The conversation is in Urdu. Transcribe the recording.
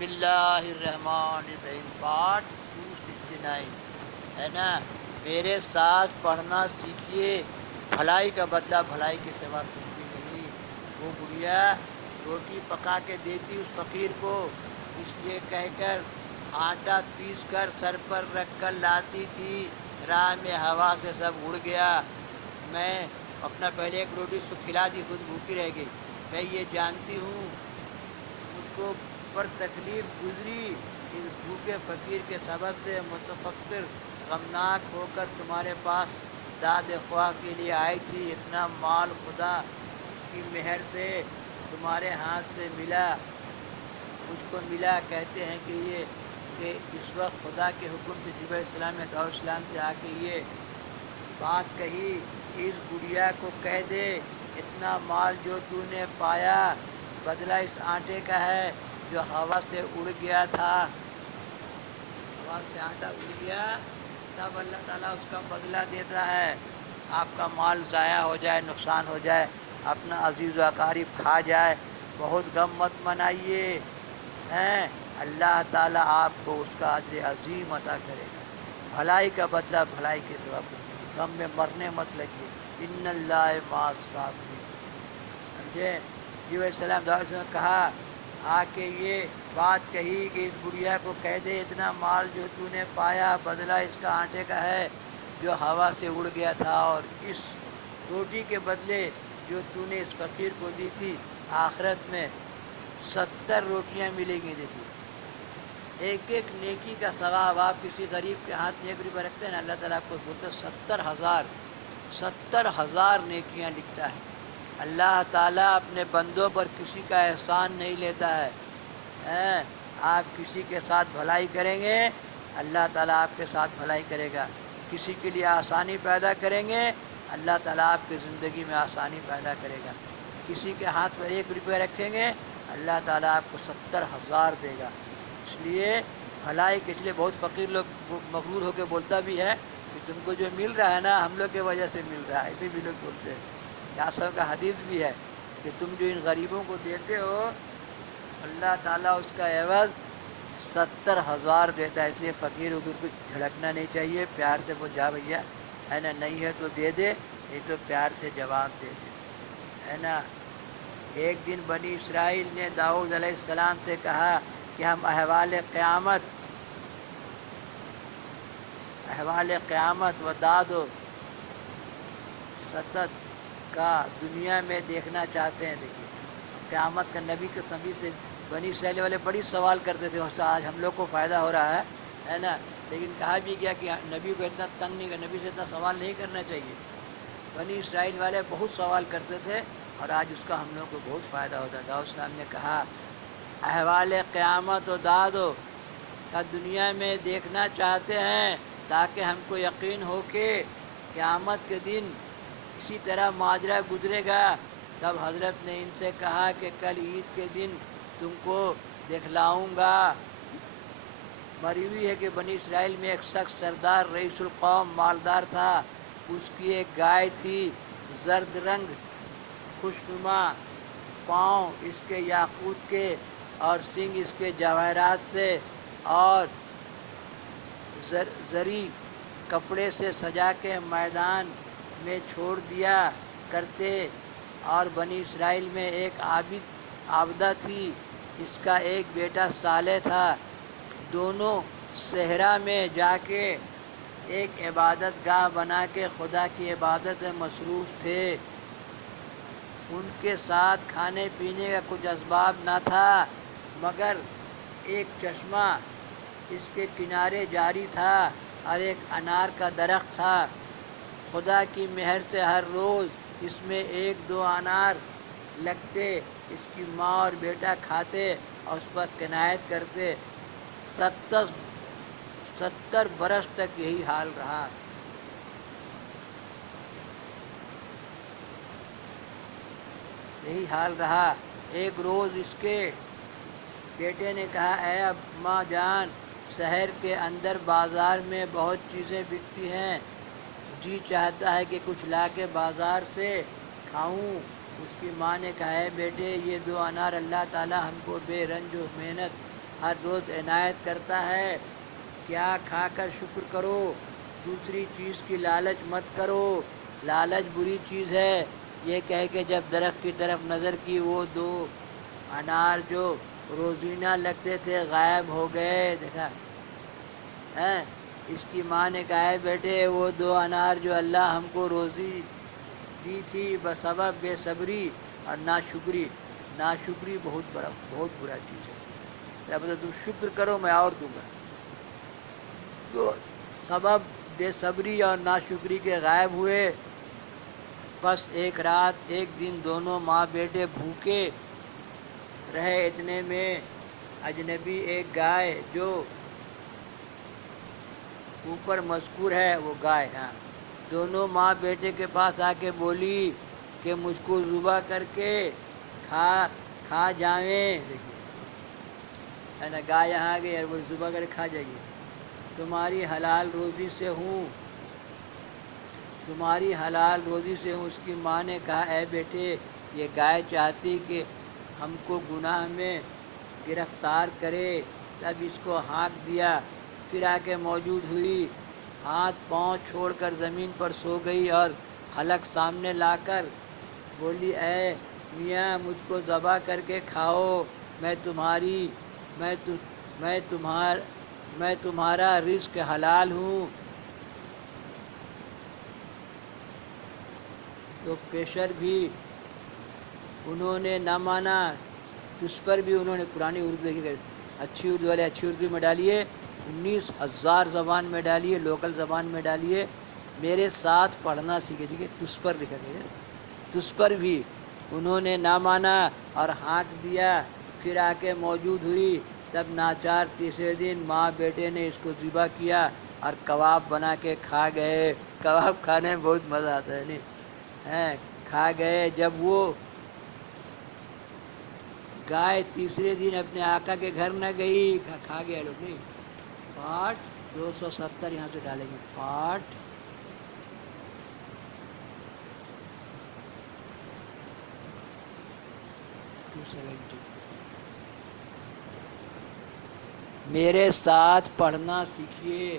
بسم اللہ الرحمن الرحیم پارٹ 269 ہے نا۔ میرے ساتھ پڑھنا سیکھیے، بھلائی کا بدلہ بھلائی کے سوا کچھ بھی نہیں۔ وہ گڑیا روٹی پکا کے دیتی اس فقیر کو، اس لیے کہہ کر آٹا پیس کر سر پر رکھ کر لاتی تھی، راہ میں ہوا سے سب اڑ گیا۔ میں اپنا پہلے ایک روٹی اس کو کھلا دی، خود بھوکی رہ گئی۔ میں یہ جانتی ہوں مجھ کو پر تکلیف گزری، اس بھوکے فقیر کے سبب سے متفکر غمناک ہو کر تمہارے پاس داد خواہ کے لیے آئی تھی۔ اتنا مال خدا کی مہر سے تمہارے ہاتھ سے ملا، مجھ کو ملا۔ کہتے ہیں کہ اس وقت خدا کے حکم سے جبرائیل السلام نے داؤد السلام سے آ کے یہ بات کہی کہ اس گڑیا کو کہہ دے اتنا مال جو تو نے پایا بدلہ اس آٹے کا ہے جو ہوا سے اڑ گیا تھا۔ ہوا سے آٹا اڑ گیا تب اللہ تعالیٰ اس کا بدلہ دیتا ہے۔ آپ کا مال ضائع ہو جائے، نقصان ہو جائے، اپنا عزیز و اقارب کھا جائے، بہت غم مت منائیے ہیں، اللہ تعالیٰ آپ کو اس کا اجر عظیم عطا کرے گا۔ بھلائی کا بدلہ بھلائی کے سوا کچھ نہیں۔ غم میں مرنے مت لگیے، ان اللہ مع الصابرین۔ سمجھے؟ جی علیہ السلام داؤد علیہ السلام نے کہا آ کے یہ بات کہی کہ اس گڑیا کو کہہ دے اتنا مال جو تو نے پایا بدلہ اس کا آٹے کا ہے جو ہوا سے اڑ گیا تھا، اور اس روٹی کے بدلے جو تو نے اس فقیر کو دی تھی آخرت میں 70 روٹیاں ملیں گی۔ دیکھیے ایک ایک نیکی کا ثواب، آپ کسی غریب کے ہاتھ میں 1 روپیہ رکھتے ہیں نا، اللہ تعالیٰ آپ کو بولتے 70,000 نیکیاں لکھتا ہے۔ اللہ تعالیٰ اپنے بندوں پر کسی کا احسان نہیں لیتا ہے۔ آپ کسی کے ساتھ بھلائی کریں گے اللہ تعالیٰ آپ کے ساتھ بھلائی کرے گا، کسی کے لیے آسانی پیدا کریں گے اللہ تعالیٰ آپ کی زندگی میں آسانی پیدا کرے گا، کسی کے ہاتھ پر 1 روپیہ رکھیں گے اللہ تعالیٰ آپ کو 70,000 دے گا۔ اس لیے بھلائی کے لیے بہت فقیر لوگ مغرور ہو کے بولتا بھی ہے کہ تم کو جو مل رہا ہے نا ہم لوگ کی وجہ سے مل رہا ہے، ایسے بھی لوگ بولتے ہیں۔ یاسر کا حدیث بھی ہے کہ تم جو ان غریبوں کو دیتے ہو اللہ تعالیٰ اس کا عوض 70,000 دیتا ہے۔ اس لیے فقیر کو جھڑکنا نہیں چاہیے، پیار سے وہ جا بھیا ہے نا، نہیں ہے تو دے دے، نہیں تو پیار سے جواب دے دے، ہے نا۔ ایک دن بنی اسرائیل نے داؤد علیہ السلام سے کہا کہ ہم احوال قیامت و داد و ستد کا دنیا میں دیکھنا چاہتے ہیں۔ دیکھیے قیامت کا نبی کے سبھی سے بنی اسرائیل والے بڑی سوال کرتے تھے، اس سے آج ہم لوگ کو فائدہ ہو رہا ہے نا، لیکن کہا بھی گیا کہ نبی کو اتنا تنگ نہیں کرنا، نبی سے اتنا سوال نہیں کرنا چاہیے۔ بنی اسرائیل والے بہت سوال کرتے تھے اور آج اس کا ہم لوگ کو بہت فائدہ ہوتا ہے۔ داؤد السلام نے کہا احوال قیامت و دادو کا دنیا میں دیکھنا چاہتے ہیں تاکہ ہم کو یقین ہو کہ قیامت کے دن اسی طرح ماجرا گزرے گا۔ تب حضرت نے ان سے کہا کہ کل عید کے دن تم کو دکھلاؤں گا۔ مروی ہے کہ بنی اسرائیل میں ایک شخص سردار رئیس القوم مالدار تھا، اس کی ایک گائے تھی، زرد رنگ، خوشنما، پاؤں اس کے یاقوت کے اور سینگ اس کے جواہرات سے اور زری کپڑے سے سجا کے میدان میں چھوڑ دیا کرتے، اور بنی اسرائیل میں ایک عابدہ تھی، اس کا ایک بیٹا صالح تھا، دونوں صحرا میں جا کے ایک عبادت گاہ بنا کے خدا کی عبادت میں مصروف تھے۔ ان کے ساتھ کھانے پینے کا کچھ اسباب نہ تھا مگر ایک چشمہ اس کے کنارے جاری تھا اور ایک انار کا درخت تھا۔ خدا کی مہر سے ہر روز اس میں 1-2 انار لگتے، اس کی ماں اور بیٹا کھاتے اور اس پر قناعت کرتے۔ 70 برس تک یہی حال رہا۔ ایک روز اس کے بیٹے نے کہا اے اماں جان، شہر کے اندر بازار میں بہت چیزیں بکتی ہیں، جی چاہتا ہے کہ کچھ لا کے بازار سے کھاؤں۔ اس کی ماں نے کہا اے بیٹے یہ 2 انار اللہ تعالیٰ ہم کو بے رنج و محنت ہر روز عنایت کرتا ہے، کیا کھا کر شکر کرو، دوسری چیز کی لالچ مت کرو، لالچ بری چیز ہے۔ یہ کہہ کے جب درخت کی طرف نظر کی، وہ دو انار جو روزینہ لگتے تھے غائب ہو گئے۔ دیکھا ہے؟ اس کی ماں نے کہا ہے بیٹے وہ دو انار جو اللہ ہم کو روزی دی تھی بسبب بے صبری اور ناشکری، ناشکری بہت برا چیز ہے۔ اب تم شکر کرو میں اور دوں گا۔ تو سبب بے صبری اور ناشکری کے غائب ہوئے۔ بس ایک رات ایک دن دونوں ماں بیٹے بھوکے رہے، اتنے میں اجنبی ایک گائے جو اوپر مذکور ہے، وہ گائے دونوں ماں بیٹے کے پاس آ کے بولی کہ مجھ کو ذبح کر کے کھا جائیں۔ دیکھیے ہے نا، گائے یہاں آ گئی اور وہ ذبح کر کھا جائے گی۔ تمہاری حلال روزی سے ہوں، تمہاری حلال روزی سے ہوں۔ اس کی ماں نے کہا اے بیٹے یہ گائے چاہتی کہ ہم کو گناہ میں گرفتار کرے، تب اس کو ہانک دیا، پھر آ کے موجود ہوئی، ہاتھ پاؤں چھوڑ کر زمین پر سو گئی اور حلق سامنے لا کر بولی اے میاں مجھ کو ذبح کر کے کھاؤ، میں تمہارا رزق حلال ہوں۔ تو پیشر بھی انہوں نے نہ مانا، اس پر بھی انہوں نے پرانی اردو دیکھی، اچھی اردو والے اچھی اردو میں ڈالیے، 19,000 زبان میں ڈالیے، لوکل زبان میں ڈالیے، میرے ساتھ پڑھنا سیکھے۔ دیکھیے تس پر لکھا گیا، تس پر بھی انہوں نے نہ مانا اور ہانک دیا، پھر آ کے موجود ہوئی، تب ناچار تیسرے دن ماں بیٹے نے اس کو ذبح کیا اور کباب بنا کے کھا گئے۔ کباب کھانے میں بہت مزہ آتا ہے نہیں؟ کھا گئے۔ جب وہ گائے تیسرے دن اپنے آقا کے گھر نہ گئی، کھا گیا لوگ نہیں۔ پارٹ 270 یہاں سے ڈالیں گے، پارٹ 270۔ میرے ساتھ پڑھنا سیکھیے،